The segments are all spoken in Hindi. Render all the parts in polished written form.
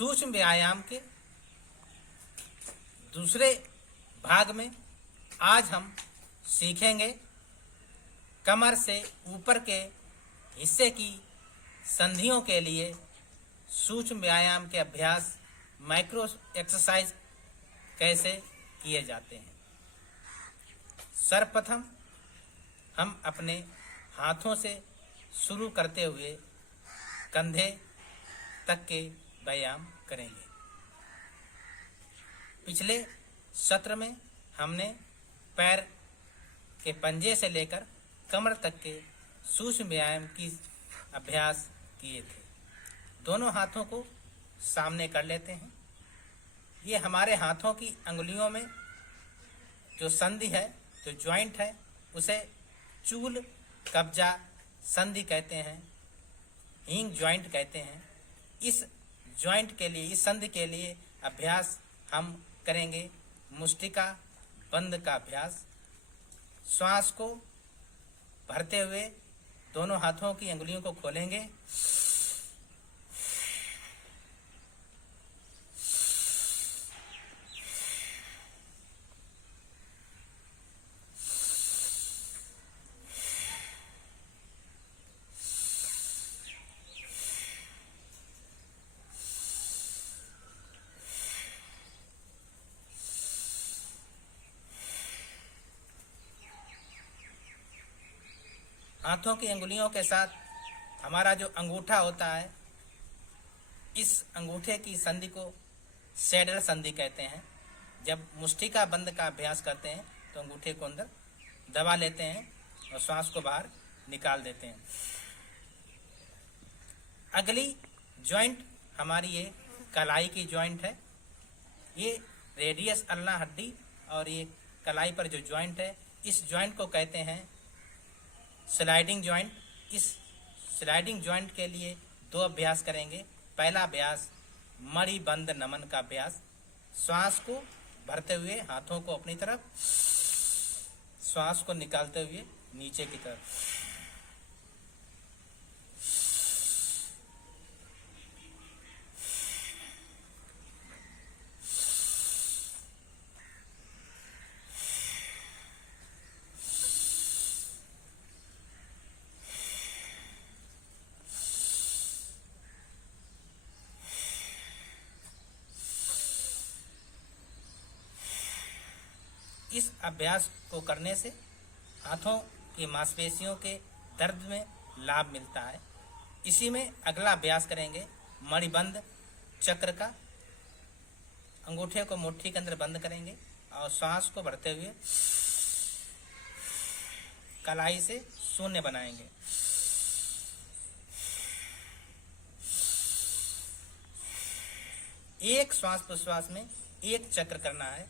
सूक्ष्म व्यायाम के दूसरे भाग में आज हम सीखेंगे कमर से ऊपर के हिस्से की संधियों के लिए सूक्ष्म व्यायाम के अभ्यास माइक्रो एक्सरसाइज कैसे किए जाते हैं। सर्वप्रथम हम अपने हाथों से शुरू करते हुए कंधे तक के व्यायाम करेंगे। पिछले सत्र में हमने पैर के पंजे से लेकर कमर तक के सूक्ष्म व्यायाम की अभ्यास किए थे। दोनों हाथों को सामने कर लेते हैं। ये हमारे हाथों की अंगुलियों में जो संधि है, जो जॉइंट है, उसे चूल कब्जा संधि कहते हैं, हिंग जॉइंट कहते हैं। इस जॉइंट के लिए, इस संधि के लिए अभ्यास हम करेंगे मुष्टिका बंद का अभ्यास। श्वास को भरते हुए दोनों हाथों की अंगुलियों को खोलेंगे। हाथों की अंगुलियों के साथ हमारा जो अंगूठा होता है, इस अंगूठे की संधि को सैडल संधि कहते हैं। जब मुष्टिका बंद का अभ्यास करते हैं तो अंगूठे को अंदर दबा लेते हैं और श्वास को बाहर निकाल देते हैं। अगली जॉइंट हमारी ये कलाई की जॉइंट है। ये रेडियस अल्ना हड्डी और ये कलाई पर जो जॉइंट है, इस जॉइंट को कहते हैं स्लाइडिंग जॉइंट। इस स्लाइडिंग जॉइंट के लिए दो अभ्यास करेंगे। पहला अभ्यास मणि बंद नमन का अभ्यास। श्वास को भरते हुए हाथों को अपनी तरफ, श्वास को निकालते हुए नीचे की तरफ। इस अभ्यास को करने से हाथों की मांसपेशियों के दर्द में लाभ मिलता है। इसी में अगला अभ्यास करेंगे मणिबंध चक्र का। अंगूठे को मुट्ठी के अंदर बंद करेंगे और श्वास को भरते हुए कलाई से शून्य बनाएंगे। एक श्वास प्रश्वास में एक चक्र करना है।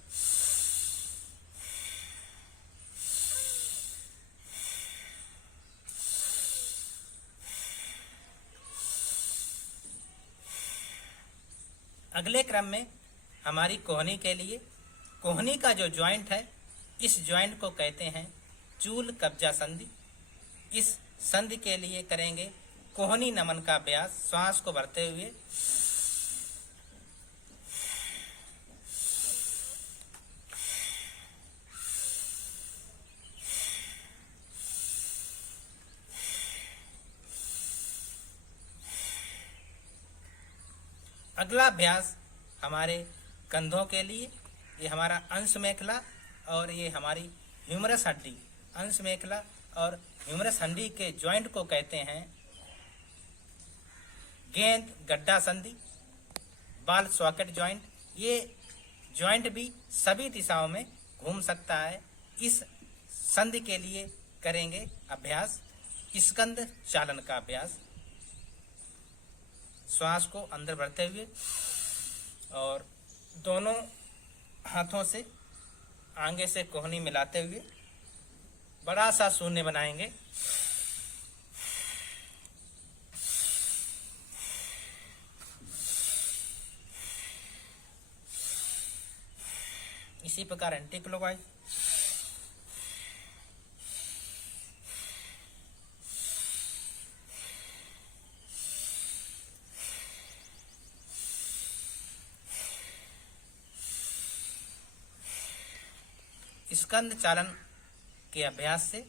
अगले क्रम में हमारी कोहनी के लिए, कोहनी का जो जॉइंट है, इस जॉइंट को कहते हैं चूल कब्जा संधि। इस संधि के लिए करेंगे कोहनी नमन का अभ्यास। श्वास को भरते हुए अगला अभ्यास हमारे कंधों के लिए, ये हमारा अंश मेखला और ये हमारी ह्यूमरस हड्डी, अंश मेखला और ह्यूमरस हड्डी के जॉइंट को कहते हैं गेंद गड्ढा संधि, बाल सॉकेट जॉइंट। ये जॉइंट भी सभी दिशाओं में घूम सकता है। इस संधि के लिए करेंगे अभ्यास स्कंद चालन का अभ्यास। श्वास को अंदर भरते हुए और दोनों हाथों से आगे से कोहनी मिलाते हुए बड़ा सा शून्य बनाएंगे। इसी प्रकार एंटी क्लॉकवाइज। स्कंद चालन के अभ्यास से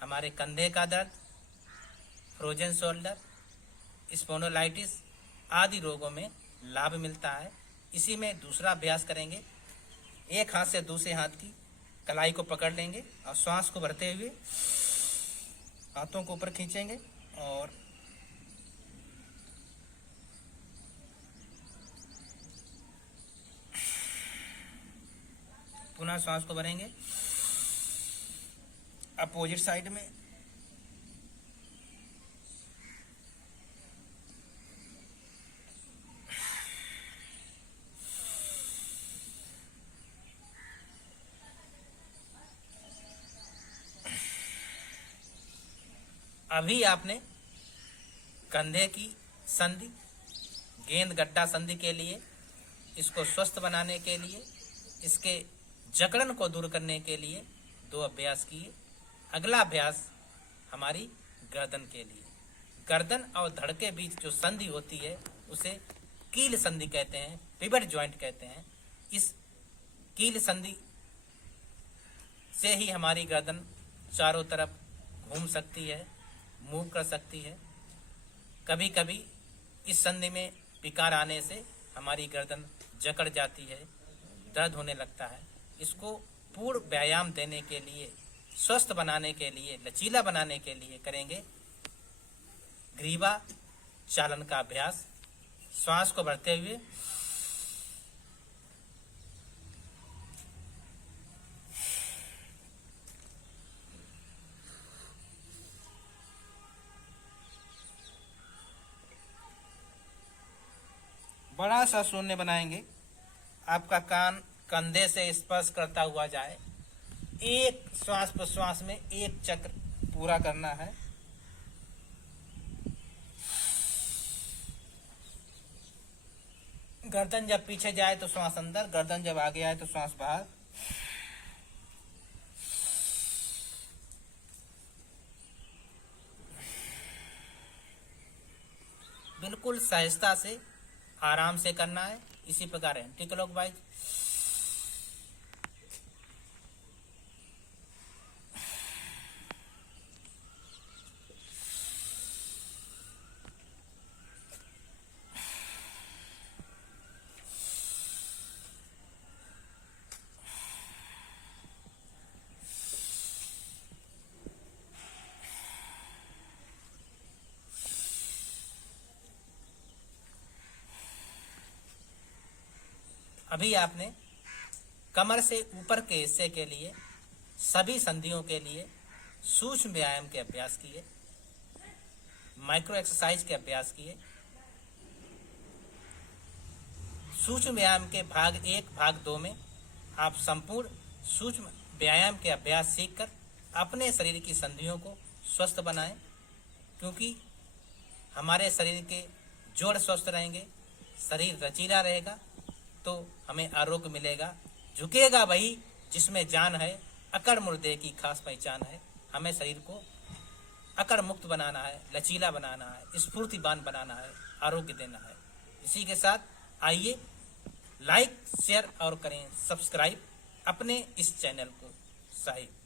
हमारे कंधे का दर्द, फ्रोजन शोल्डर, स्पोंडिलाइटिस आदि रोगों में लाभ मिलता है। इसी में दूसरा अभ्यास करेंगे। एक हाथ से दूसरे हाथ की कलाई को पकड़ लेंगे और श्वास को भरते हुए हाथों को ऊपर खींचेंगे और पुनः श्वास को भरेंगे। अपोजिट साइड में अभी आपने कंधे की संधि, गेंद गड्ढा संधि के लिए, इसको स्वस्थ बनाने के लिए, इसके जकड़न को दूर करने के लिए 2 अभ्यास किए। अगला अभ्यास हमारी गर्दन के लिए। गर्दन और धड़ के बीच जो संधि होती है उसे कील संधि कहते हैं, पिवट जॉइंट कहते हैं। इस कील संधि से ही हमारी गर्दन चारों तरफ घूम सकती है, मूव कर सकती है। कभी कभी इस संधि में विकार आने से हमारी गर्दन जकड़ जाती है, दर्द होने लगता है। इसको पूर्ण व्यायाम देने के लिए, स्वस्थ बनाने के लिए, लचीला बनाने के लिए करेंगे ग्रीवा चालन का अभ्यास। श्वास को भरते हुए बड़ा सा शून्य बनाएंगे। आपका कान कंधे से स्पर्श करता हुआ जाए। एक श्वास प्रश्वास में एक चक्र पूरा करना है। गर्दन जब पीछे जाए तो श्वास अंदर, गर्दन जब आगे आए तो श्वास बाहर। बिल्कुल सहजता से, आराम से करना है। इसी प्रकार एंटी क्लॉकवाइज। अभी आपने कमर से ऊपर के हिस्से के लिए, सभी संधियों के लिए सूक्ष्म व्यायाम के अभ्यास किए, माइक्रो एक्सरसाइज के अभ्यास किए। सूक्ष्म व्यायाम के भाग 1, भाग 2 में आप संपूर्ण सूक्ष्म व्यायाम के अभ्यास सीखकर अपने शरीर की संधियों को स्वस्थ बनाएं, क्योंकि हमारे शरीर के जोड़ स्वस्थ रहेंगे, शरीर लचीला रहेगा तो हमें आरोग्य मिलेगा। झुकेगा वही जिसमें जान है, अकड़ मुर्दे की खास पहचान है। हमें शरीर को अकड़ मुक्त बनाना है, लचीला बनाना है, स्फूर्तिवान बनाना है, आरोग्य देना है। इसी के साथ आइए लाइक, शेयर और करें सब्सक्राइब अपने इस चैनल को। साहिब।